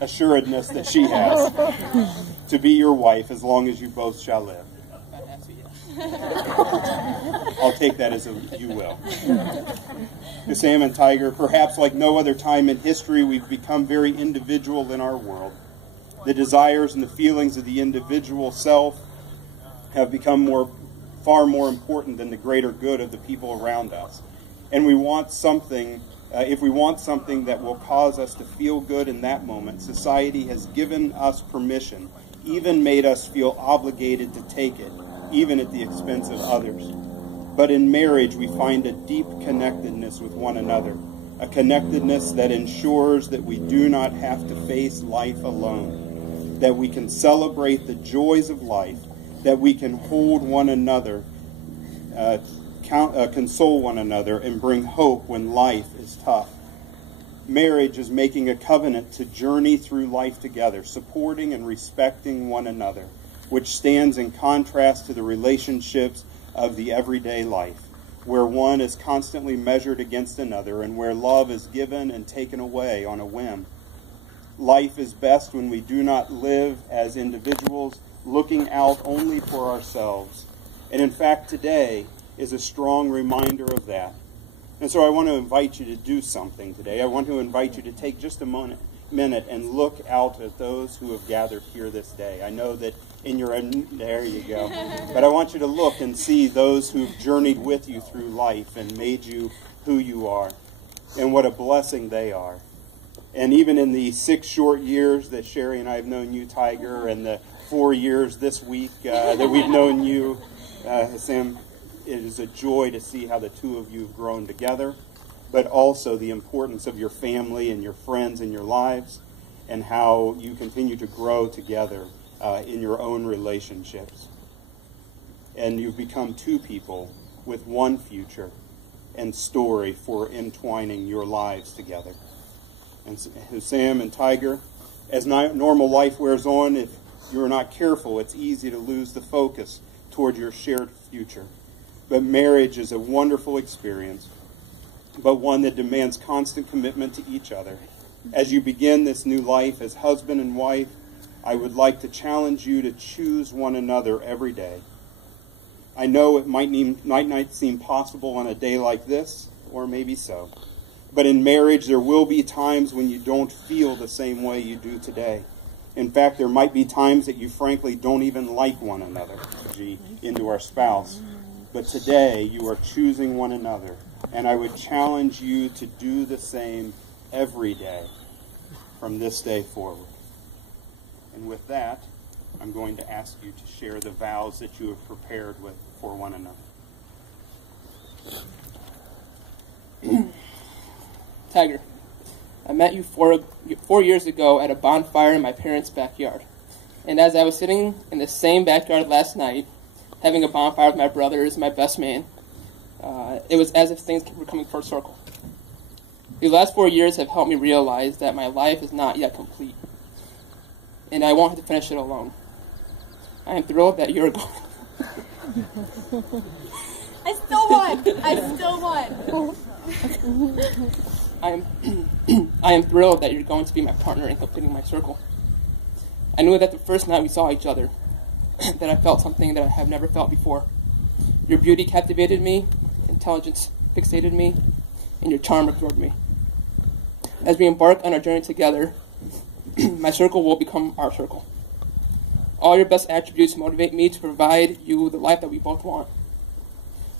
assuredness that she has to be your wife as long as you both shall live. I'll take that as a you will. Housam and Tyger, perhaps like no other time in history, we've become very individual in our world. The desires and the feelings of the individual self have become far more important than the greater good of the people around us. And we want something, if we want something that will cause us to feel good in that moment, society has given us permission, even made us feel obligated to take it, even at the expense of others. But in marriage, we find a deep connectedness with one another, a connectedness that ensures that we do not have to face life alone, that we can celebrate the joys of life, that we can hold one another, console one another, and bring hope when life is tough. Marriage is making a covenant to journey through life together, supporting and respecting one another, which stands in contrast to the relationships of the everyday life, where one is constantly measured against another and where love is given and taken away on a whim. Life is best when we do not live as individuals, looking out only for ourselves. And in fact, today is a strong reminder of that. And so I want to invite you to do something today. I want to invite you to take just a minute and look out at those who have gathered here this day. I know that in your there you go. But I want you to look and see those who've journeyed with you through life and made you who you are, and what a blessing they are. And even in the 6 short years that Sherry and I have known you, Tyger, and the 4 years this week that we've known you, Sam, it is a joy to see how the two of you have grown together, but also the importance of your family and your friends in your lives, and how you continue to grow together in your own relationships. And you've become two people with one future and story for entwining your lives together. And Housam and Tyger, as normal life wears on, if you're not careful, it's easy to lose the focus toward your shared future. But marriage is a wonderful experience, but one that demands constant commitment to each other. As you begin this new life as husband and wife, I would like to challenge you to choose one another every day. I know it might not seem possible on a day like this, or maybe so. But in marriage, there will be times when you don't feel the same way you do today. In fact, there might be times that you frankly don't even like one another, into our spouse. But today, you are choosing one another. And I would challenge you to do the same every day from this day forward. And with that, I'm going to ask you to share the vows that you have prepared for one another. Tyger, I met you 4 years ago at a bonfire in my parents' backyard. And as I was sitting in the same backyard last night, having a bonfire with my brothers and my best man, it was as if things were coming full circle. These last 4 years have helped me realize that my life is not yet complete, and I won't have to finish it alone. I am thrilled that you're going. I still won. I am thrilled that you're going to be my partner in completing my circle. I knew that the first night we saw each other, that I felt something that I have never felt before. Your beauty captivated me, intelligence fixated me, and your charm absorbed me. As we embark on our journey together, my circle will become our circle. All your best attributes motivate me to provide you the life that we both want.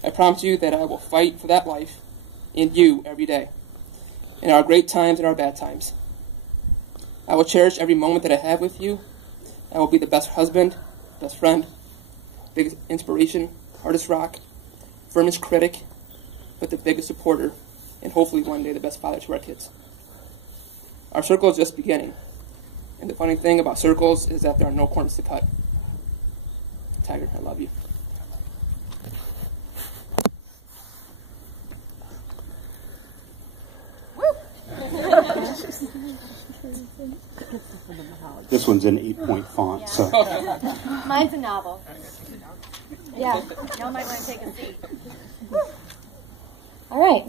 I promise you that I will fight for that life in you every day, in our great times and our bad times. I will cherish every moment that I have with you. I will be the best husband, best friend, biggest inspiration, hardest rock, firmest critic, but the biggest supporter, and hopefully one day the best father to our kids. Our circle is just beginning, and the funny thing about circles is that there are no corners to cut. Tyger, I love you. This one's in 8-point font. Yeah. So. Mine's a novel. Yeah, y'all might want to take a seat. All right,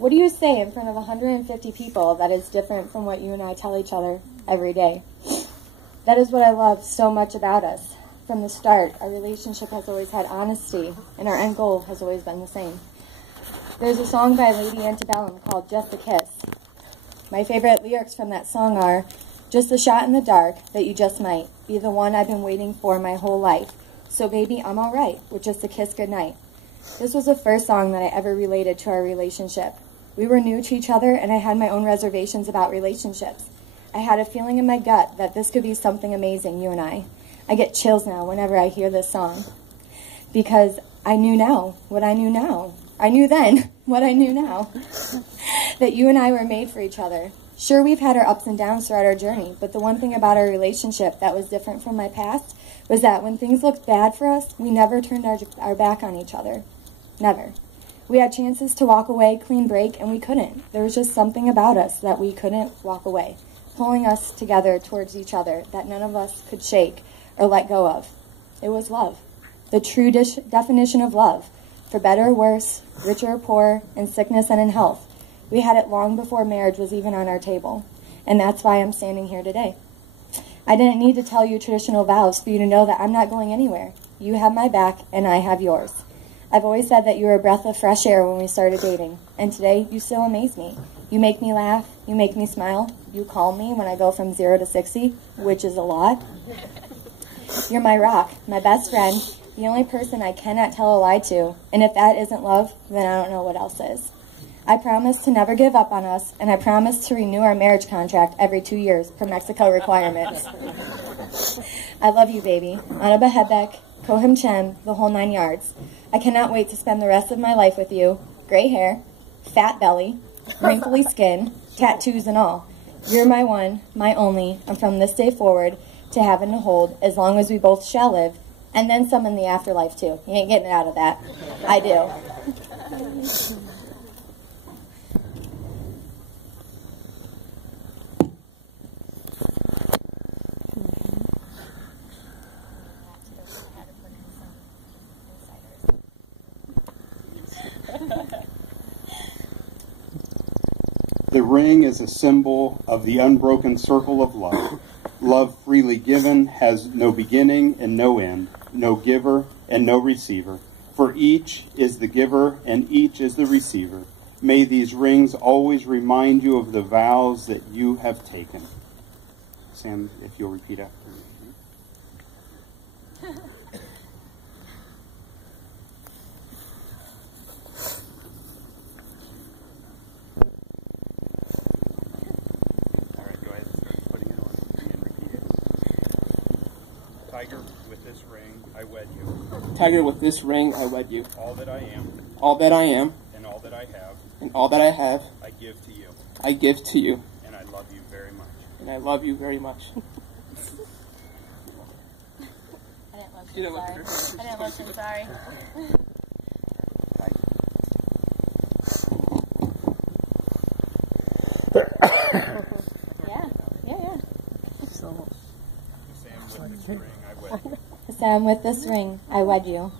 What do you say in front of 150 people that is different from what you and I tell each other every day? That is what I love so much about us. From the start, our relationship has always had honesty, and our end goal has always been the same. There's a song by Lady Antebellum called Just a Kiss. My favorite lyrics from that song are, just a shot in the dark that you just might be the one I've been waiting for my whole life. So baby, I'm all right with just a kiss goodnight. This was the first song that I ever related to our relationship. We were new to each other, and I had my own reservations about relationships. I had a feeling in my gut that this could be something amazing, you and I. I get chills now whenever I hear this song. Because I knew now what I knew now. I knew then what I knew now. That you and I were made for each other. Sure, we've had our ups and downs throughout our journey, but the one thing about our relationship that was different from my past was that when things looked bad for us, we never turned our back on each other. Never. We had chances to walk away, clean break, and we couldn't. There was just something about us that we couldn't walk away, pulling us together towards each other that none of us could shake or let go of. It was love. The true definition of love. For better or worse, richer or poor, in sickness and in health. We had it long before marriage was even on our table. And that's why I'm standing here today. I didn't need to tell you traditional vows for you to know that I'm not going anywhere. You have my back, and I have yours. I've always said that you were a breath of fresh air when we started dating. And today, you still amaze me. You make me laugh. You make me smile. You calm me when I go from 0 to 60, which is a lot. You're my rock, my best friend, the only person I cannot tell a lie to, and if that isn't love, then I don't know what else is. I promise to never give up on us, and I promise to renew our marriage contract every 2 years per Mexico requirements. I love you, baby. Anaba Hebek, Kohim Chem, the whole 9 yards. I cannot wait to spend the rest of my life with you. Gray hair, fat belly, wrinkly skin, tattoos and all. You're my one, my only, and from this day forward, to have and to hold, as long as we both shall live, and then some in the afterlife too. You ain't getting out of that. I do. The ring is a symbol of the unbroken circle of love. Love freely given has no beginning and no end, no giver and no receiver. For each is the giver and each is the receiver. May these rings always remind you of the vows that you have taken. Sam, if you'll repeat after me. Tyger, with this ring, I wed you. Tyger, with this ring, I wed you. All that I am. All that I am. And all that I have. And all that I have. I give to you. I give to you. And I love you very much. And I love you very much. I didn't look. Sorry. I didn't look. I'm sorry. Yeah. Sam, with this ring, I wed you. Sam, with this ring, I wed you.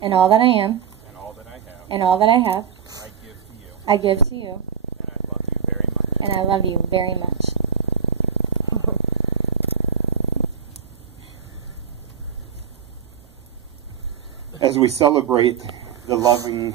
And all that I am. And all that I am. And all that I have. And all that I have. I give to you. I give to you. And I love you very much. And I love you very much. As we celebrate the loving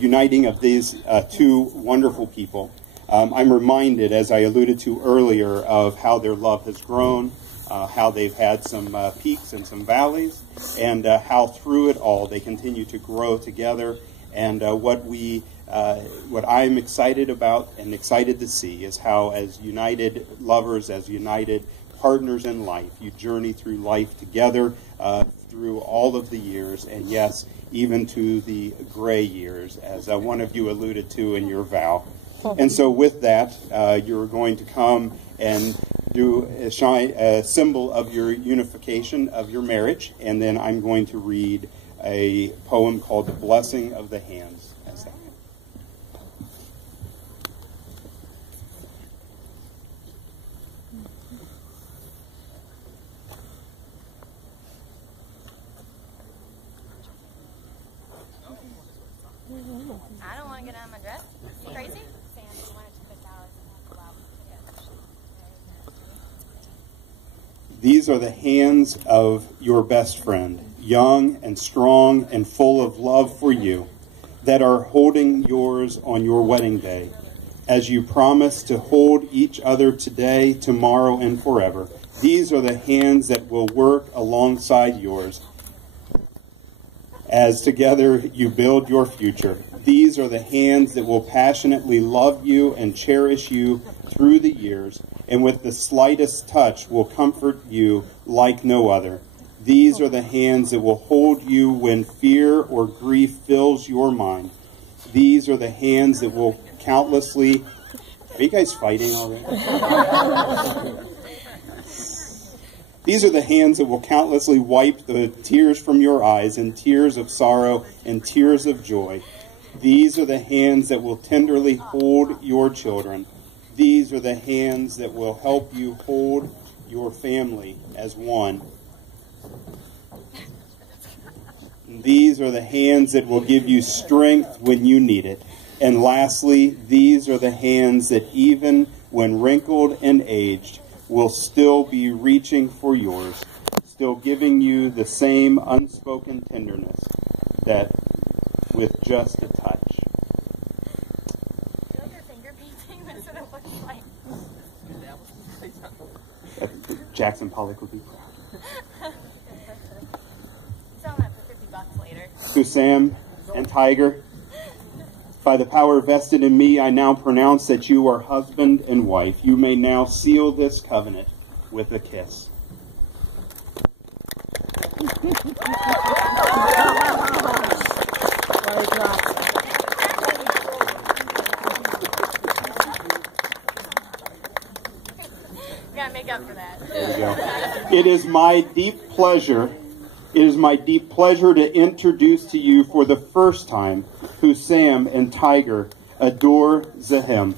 uniting of these two wonderful people, I'm reminded, as I alluded to earlier, of how their love has grown, how they've had some peaks and some valleys, and how through it all they continue to grow together. And what I'm excited about and excited to see is how, as united lovers, as united partners in life, you journey through life together through all of the years, and yes, even to the gray years, as one of you alluded to in your vow. And so with that, you're going to come and do a symbol of your unification of your marriage, and then I'm going to read a poem called The Blessing of the Hands. As that. get on my dress? You crazy? Sam, you wanted to put Dallas and go out together. These are the hands of your best friend, young and strong and full of love for you, that are holding yours on your wedding day, as you promise to hold each other today, tomorrow, and forever. These are the hands that will work alongside yours, as together you build your future. These are the hands that will passionately love you and cherish you through the years, and with the slightest touch will comfort you like no other. These are the hands that will hold you when fear or grief fills your mind. These are the hands that will countlessly... Are you guys fighting already? These are the hands that will countlessly wipe the tears from your eyes, and tears of sorrow and tears of joy. These are the hands that will tenderly hold your children. These are the hands that will help you hold your family as one. These are the hands that will give you strength when you need it. And lastly, these are the hands that even when wrinkled and aged, will still be reaching for yours, still giving you the same unspoken tenderness that with just a touch. I feel like you're finger painting. That's what it looks like. Jackson Pollock would be proud. Sell that for $50 later. Housam and Tyger, by the power vested in me, I now pronounce that you are husband and wife. You may now seal this covenant with a kiss. Gotta make up for that. There you go. It is my deep pleasure to introduce to you for the first time Housam and Tyger, Adoure-Zehaim.